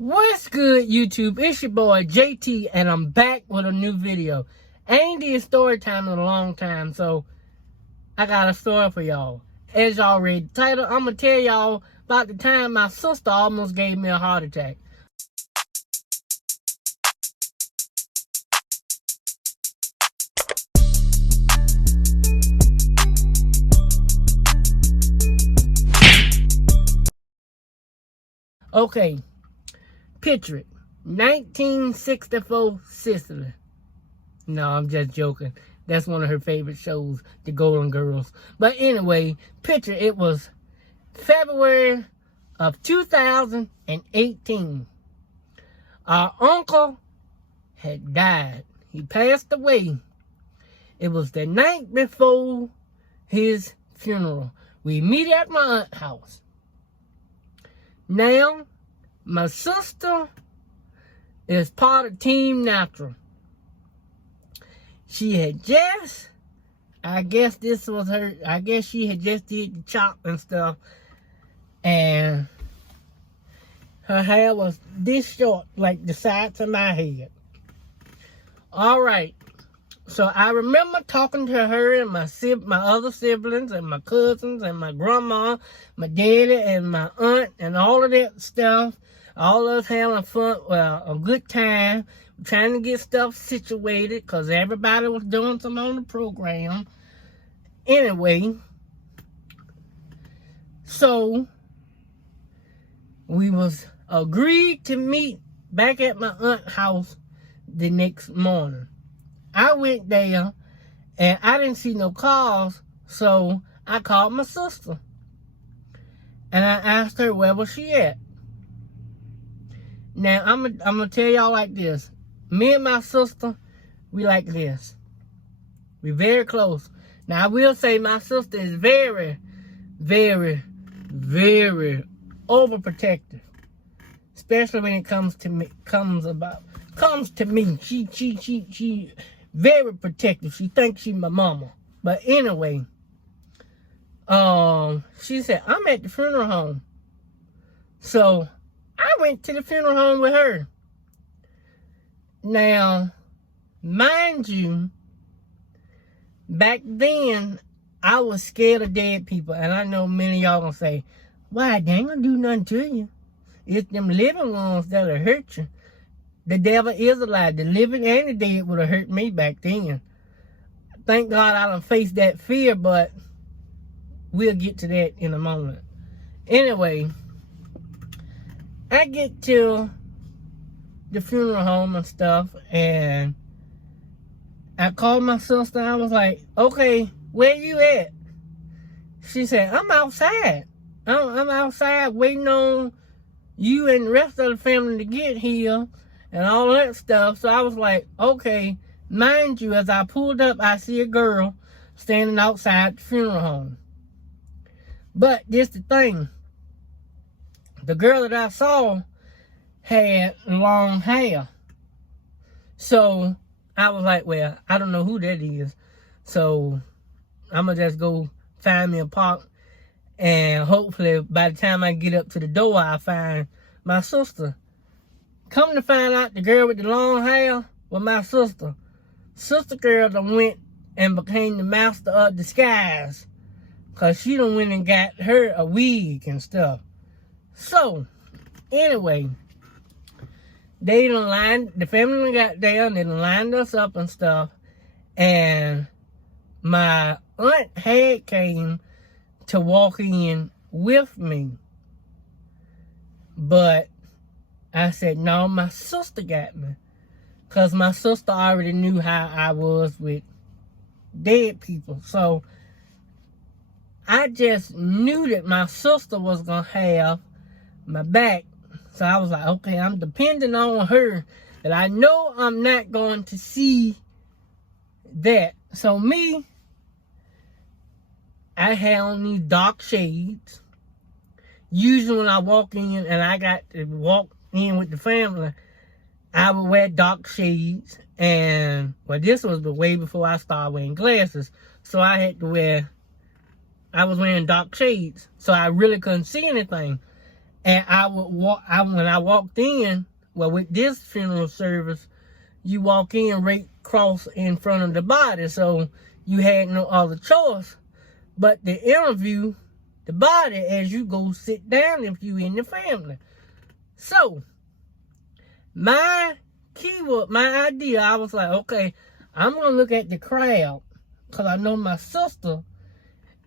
What's good, YouTube? It's your boy JT, and I'm back with a new video. I ain't did story time in a long time, so I got a story for y'all. As y'all read the title, I'm gonna tell y'all about the time my sister almost gave me a heart attack. Okay, picture it. 1964 Sicily. No, I'm just joking. That's one of her favorite shows, The Golden Girls. But anyway, picture it was February of 2018. Our uncle had died. He passed away. It was the night before his funeral. We meet at my aunt's house. Now, my sister is part of Team Natural. She had just, I guess this was her, I guess she had just did the chop and stuff. And her hair was this short, like the sides of my head. Alright. So I remember talking to her and my other siblings and my cousins and my grandma, my daddy and my aunt and all of that stuff. All of us having fun, well, a good time, trying to get stuff situated because everybody was doing something on the program. Anyway, so we was agreed to meet back at my aunt's house the next morning. I went there and I didn't see no cars, so I called my sister. And I asked her where was she at. Now, I'm gonna tell y'all like this. Me and my sister, we like this. We very close. Now, I will say my sister is very, very, very overprotective. Especially when it comes to me. She very protective. She thinks she's my mama. But anyway, she said, I'm at the funeral home. So I went to the funeral home with her. Now, mind you, back then, I was scared of dead people. And I know many of y'all gonna say, why, they ain't gonna do nothing to you. It's them living ones that'll hurt you. The devil is alive. The living and the dead would have hurt me back then. Thank God I done faced that fear, but we'll get to that in a moment. Anyway, I get to the funeral home and stuff, and I called my sister, and I was like, okay, where you at? She said, I'm outside. I'm outside waiting on you and the rest of the family to get here and all that stuff. So I was like, okay. Mind you, as I pulled up, I see a girl standing outside the funeral home. But this the thing. The girl that I saw had long hair. So I was like, well, I don't know who that is. So I'm going to just go find me a park. And hopefully by the time I get up to the door, I'll find my sister. Come to find out, the girl with the long hair was my sister. Sister girl done went and became the master of disguise. Because she done went and got her a wig and stuff. So, anyway, the family got there and they done lined us up and stuff. And my aunt had came to walk in with me. But I said, no, my sister got me. Because my sister already knew how I was with dead people. So I just knew that my sister was going to have my back. So I was like, okay, I'm depending on her. That I know I'm not going to see that. So me, I had on these dark shades. Usually when I walk in and I got to walk in with the family, I would wear dark shades. And, well, this was way before I started wearing glasses. So I was wearing dark shades. So I really couldn't see anything. And I would walk. When I walked in, well, with this funeral service, you walk in right across in front of the body, so you had no other choice but to interview the body as you go sit down if you in the family. So my keyword, my idea, I was like, okay, I'm gonna look at the crowd because I know my sister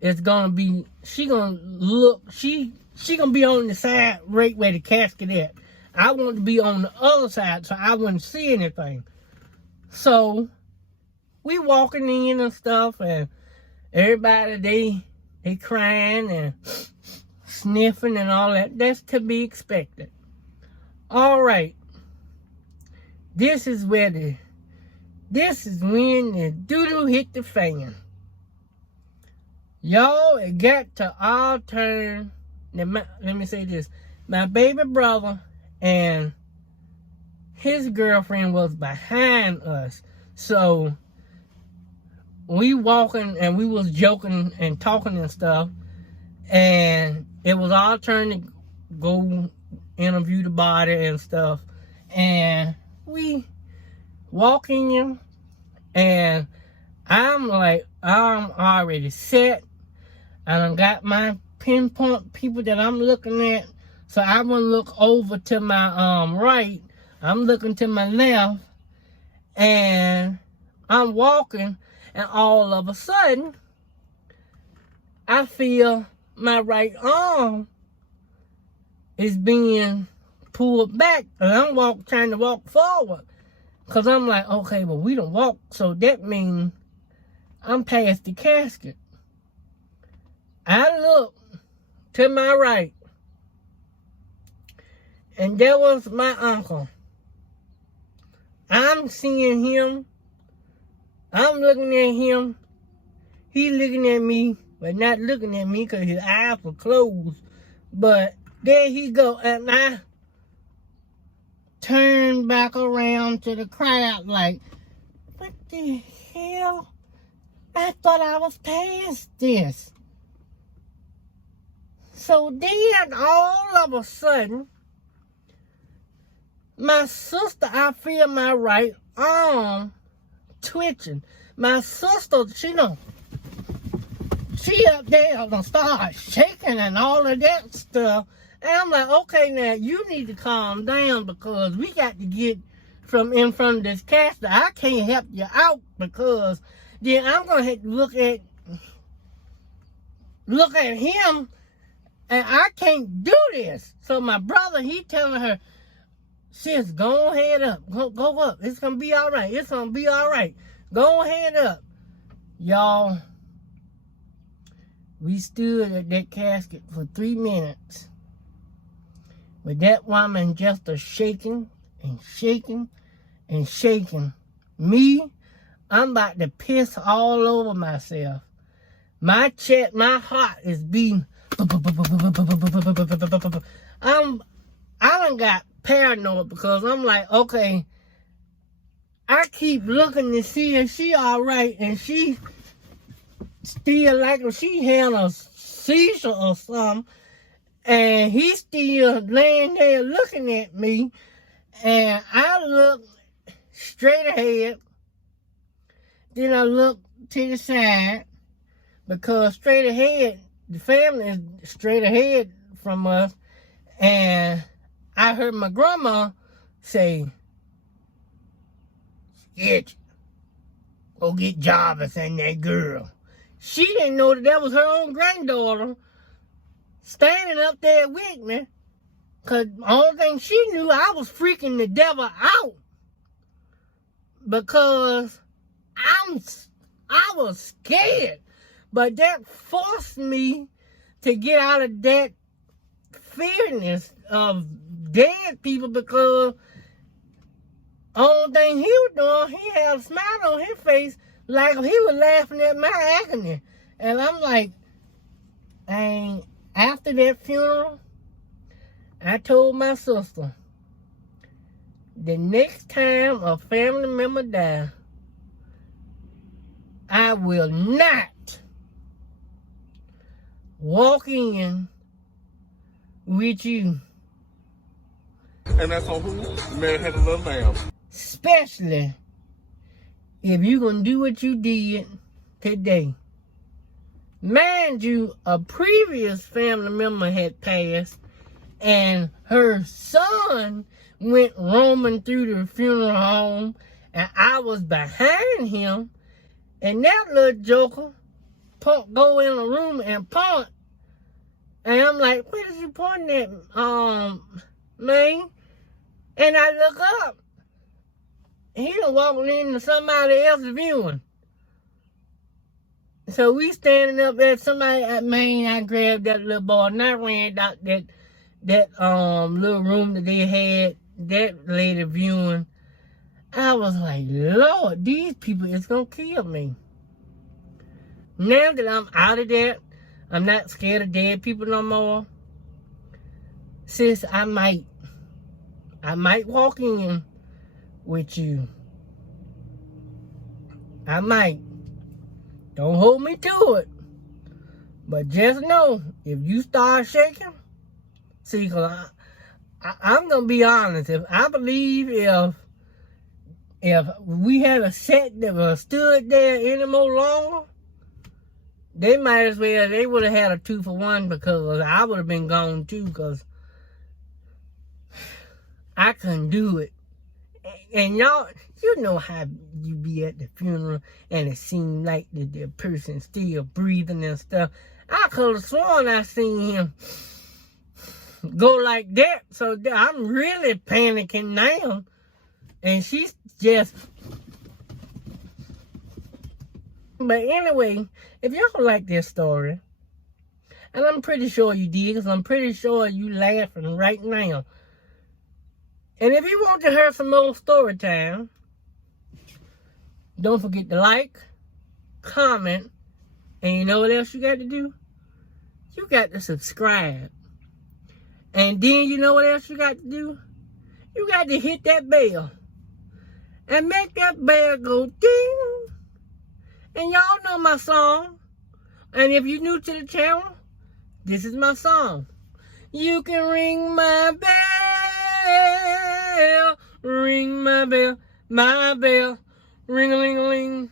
is gonna be. She gonna look. She gonna be on the side right where the casket is. I want to be on the other side so I wouldn't see anything. So we walking in and stuff, and everybody they crying and sniffing and all that. That's to be expected. All right. This is when the doo-doo hit the fan. Y'all, it got to all turn. Let me say this. My baby brother and his girlfriend was behind us. So we walking and we was joking and talking and stuff. And it was our turn to go interview the body and stuff. And we walking in, and I'm like, I'm already set. I done got my pinpoint people that I'm looking at. So I wouldn't look over to my right. I'm looking to my left. And I'm walking, and all of a sudden, I feel my right arm is being pulled back, and I'm trying to walk forward. Because I'm like, okay, well, we don't walk, so that means I'm past the casket. I look to my right, and there was my uncle. I'm seeing him. I'm looking at him. He looking at me, but not looking at me because his eyes were closed. But there he go, and I turned back around to the crowd like, what the hell? I thought I was past this. So then, all of a sudden, my sister, I feel my right arm twitching. My sister, she up there gonna start shaking and all of that stuff. And I'm like, okay, now you need to calm down because we got to get from in front of this casket. I can't help you out because then I'm gonna have to look at him, and I can't do this. So my brother, he telling her, sis, go ahead up. Go up. It's gonna be all right. It's gonna be all right. Go ahead up. Y'all, we stood at that casket for 3 minutes with that woman just shaking and shaking and shaking. Me, I'm about to piss all over myself. My chest, my heart is beating. I done got paranoid because I'm like, okay, I keep looking to see if she all right, and she still like if she had a seizure or something, and he's still laying there looking at me, and I look straight ahead, then I look to the side, because straight ahead, the family is straight ahead from us, and I heard my grandma say, "Sketch, go get Jarvis and that girl." She didn't know that was her own granddaughter standing up there with me, because the only thing she knew, I was freaking the devil out because I was scared. But that forced me to get out of that fearness of dead people, because only thing he was doing, he had a smile on his face like he was laughing at my agony. And I'm like, after that funeral, I told my sister, the next time a family member dies, I will not walk in with you. And that's on who? Mary Had a Little Lamb. Especially if you're going to do what you did today. Mind you, a previous family member had passed, and her son went roaming through the funeral home, and I was behind him, and that little joker go in a room and point, and I'm like, what is you pointing at, man? And I look up, and he done walked into somebody else's viewing. So we standing up there, I grabbed that little boy, and I ran out that little room that they had, that lady viewing. I was like, Lord, these people is gonna kill me. Now that I'm out of that, I'm not scared of dead people no more. Sis, I might walk in with you. I might. Don't hold me to it. But just know, if you start shaking, see, because I'm going to be honest. If I believe if we had a set that was stood there any more longer, they might as well, they would have had a 2-for-1, because I would have been gone too, because I couldn't do it. And y'all, you know how you be at the funeral and it seemed like the person still breathing and stuff. I could have sworn I seen him go like that. So I'm really panicking now. And she's just... But anyway, if y'all like this story, and I'm pretty sure you did, because I'm pretty sure you laughing right now. And if you want to hear some more story time, don't forget to like, comment, and you know what else you got to do? You got to subscribe. And then you know what else you got to do? You got to hit that bell. And make that bell go ding. And y'all know my song. And if you're new to the channel, this is my song. You can ring my bell. Ring my bell, ring-a-ling-a-ling.